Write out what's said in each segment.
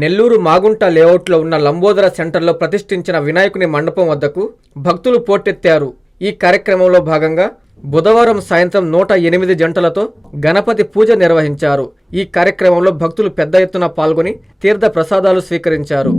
నెల్లూరు మాగుంట లేఅవుట్లో ఉన్న లంబోదర సెంటర్లో ప్రతిష్ఠించిన వినాయకుని మండపం వద్దకు భక్తులు పోటెత్తారు. ఈ కార్యక్రమంలో భాగంగా బుధవారం సాయంత్రం 108 జంటలతో గణపతి పూజ నిర్వహించారు. ఈ కార్యక్రమంలో భక్తులు పెద్ద ఎత్తున పాల్గొని తీర్థ ప్రసాదాలు స్వీకరించారు.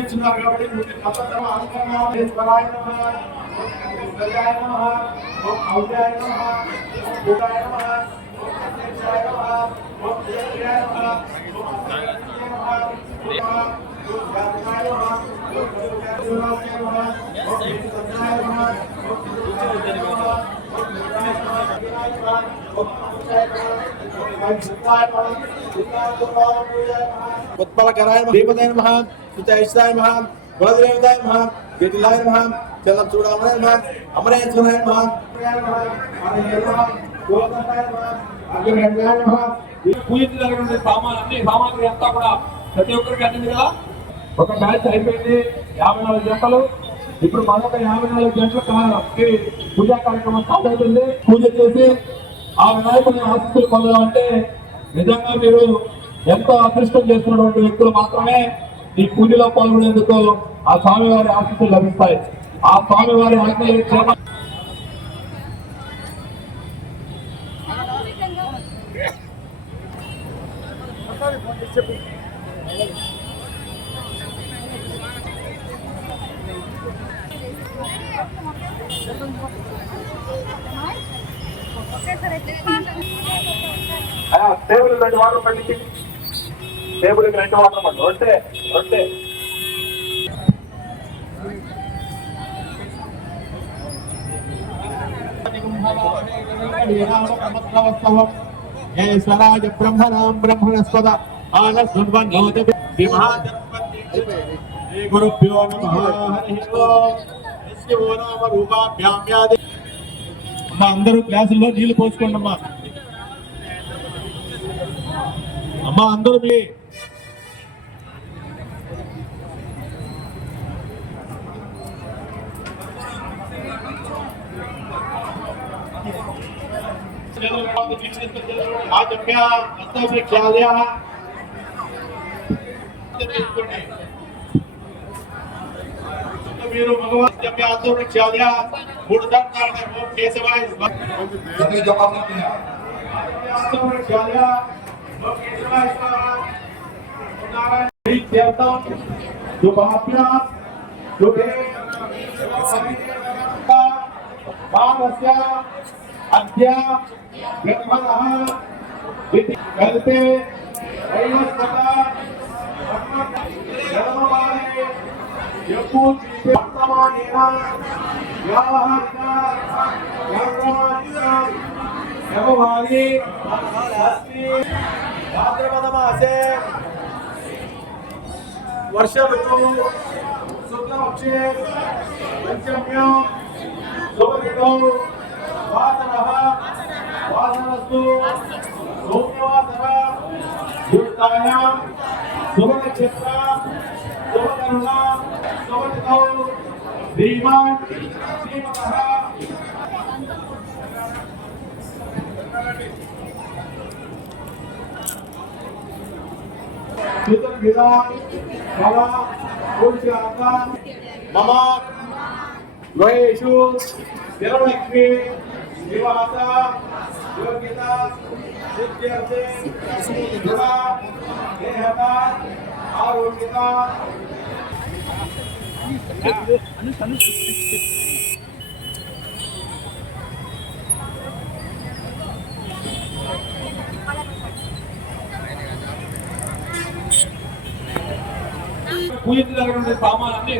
ఇచ్చినారు కాబట్టి उत्पलकराय भीमदाय नमः सुचैषाय नमः बलदेवताय नमः कीर्तिलाय नमः चंद्रचूड़ामणाय नमः अमरेश्वराय नमः పూజించదగిన సామాగ్రి అంతా కూడా ప్రతి ఒక్కరికి అందింది కదా. ఒక బ్యాచ్ అయిపోయింది 54 జంటలు. ఇప్పుడు మరొక 54 జంటలకి పూజా కార్యక్రమం స్టార్ట్ అవుతుంది. పూజ చేసి ఆ వినాయకుని ఆశీస్సులు పొందాలంటే నిజంగా మీరు ఎంతో అదృష్టం చేస్తున్నటువంటి వ్యక్తులు మాత్రమే ఈ పూజలో పాల్గొనేందుకు ఆ స్వామివారి ఆశీస్సులు లభిస్తాయి. ఆ స్వామివారి ఆజ్ఞలు టేబుల్ 2 వాటర్ పండించి టేబుల్ 2 వాటర్ పండు రొట్టె రొట్టె स्वराज ब्रह्मणां ब्रह्मणस्पद आनस्वन्नोति गुरुभ्यो नमः हरिः ओम शिवो नाम रूपाभ्यां यादि అందరూ గ్లాసుల్లో నీళ్లు పోసుకోండి అమ్మా. అమ్మా అందరూ మీ మీరు మగవాళ్ళ మూడు కేశవాయ अद्य ब्रह्मणः कल्पे वैवस्वता धर्मवाणे यपूति वर्तमानेन व्यावहारिक नववाणी अस्ति भाद्रपद मासे वर्ष ऋतु शुक्लपक्षे पंचम्यां शुभऋतौ वासरः वासरस्तु सौम्यवासरः युक्तायां శుభనక్షత్ర శుభకరణ శుభతిథౌ శ్రీమాన్ శ్రీమతః చిత్రగిరా కళా పూజ్యాత మమ ద్వయేషు స్థిరలక్ష్మి నివాస యోగ్యత సిద్ధ్యర్థే గుణ దేహత ఆరోగ్యత పూజించగలిగిన సామాగ్రి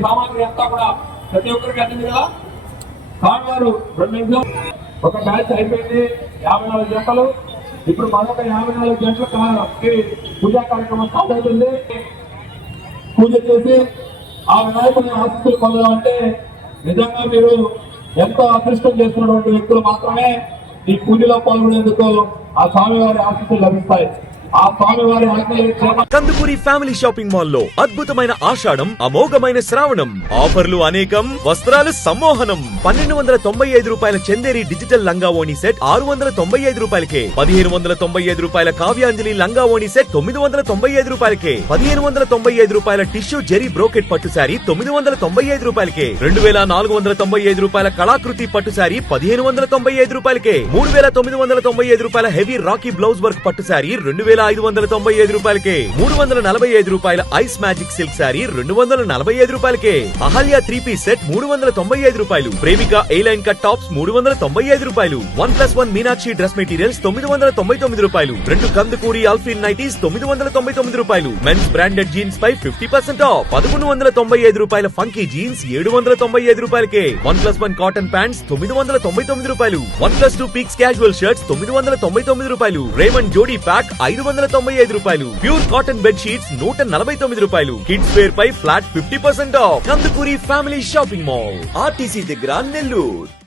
అంతా కూడా ప్రతి ఒక్కరికి అందింది కదా. స్వామివారు 2 నిమిషాలు ఒక బ్యాచ్ అయిపోయింది, 54 జంటలు. ఇప్పుడు మరొక 54 జంటల పూజా కార్యక్రమం స్టార్ట్ అవుతుంది. పూజ చేసి ఆ వినాయకుని ఆశీస్సులు పొందాలంటే నిజంగా మీరు ఎంతో అదృష్టం చేస్తున్నటువంటి వ్యక్తులు మాత్రమే ఈ పూజలో పాల్గొనేందుకు ఆ స్వామివారి ఆశీస్సులు లభిస్తాయి. ఆ స్వామివారి ఆజ్ఞలు కందుకూరి ఫ్యామిలీ షాపింగ్ మాల్ లో అద్భుతమైన ఆషాఢం, అమోఘమైన శ్రావణం, ఆఫర్లు అనేకం, వస్త్రాలు సమ్మోహనం. 1295 రూపాయల చందేరి డిజిటల్ లంగా ఓణి సెట్ 695 రూపాయలకే, 1595 రూపాయల కావ్యాంజలి లంగా ఓణి సెట్ 995 రూపాయలకే, 1595 రూపాయల టిష్యూ జెరీ బ్రోకెట్ పట్టు శారీ 995 రూపాయలకే, 2495 రూపాయల కళాకృతి పట్టు శారీ 1595 రూపాయలకే, 3995 రూపాయల హెవీ రాకీ బ్లౌజ్ వర్క్ పట్టు శారీ 2595 రూపాయలకే, 345 రూపాయల ఐస్ మ్యాజిక్ సిల్క్ శారీ 245 రూపాయలకే, అహల్య 3 పీస్ సెట్ 395 రూపాయలు, ప్రేమిక ఏ లైన్ కట్ టాప్స్ 395 రూపాయలు, 1+1 మీనాక్షి డ్రెస్ మెటీరియల్స్ 999 రూపాయలు, 2 కందుకూరి అల్ఫిన్ నైటీస్ 999 రూపాయలు, మెన్స్ బ్రాండెడ్ జీన్స్ పై 50% ఆఫ్, 1195 రూపాయల ఫంకీ జీన్స్ 795 రూపాయలకే, 1+1 కాటన్ ప్యాంట్స్ 999 రూపాయలు, 1+2 పీక్స్ క్యాజువల్ షర్ట్స్ 999 రూపాయలు, రేమండ్ జోడీ ప్యాక్ 595 రూపాయలు, ప్యూర్ కాటన్ బెడ్ షీట్స్ 149 రూపాయలు, కిడ్స్ వేర్ పై flat 50% off. Kandukuri family shopping mall, RTC దగ్గర, నెల్లూరు.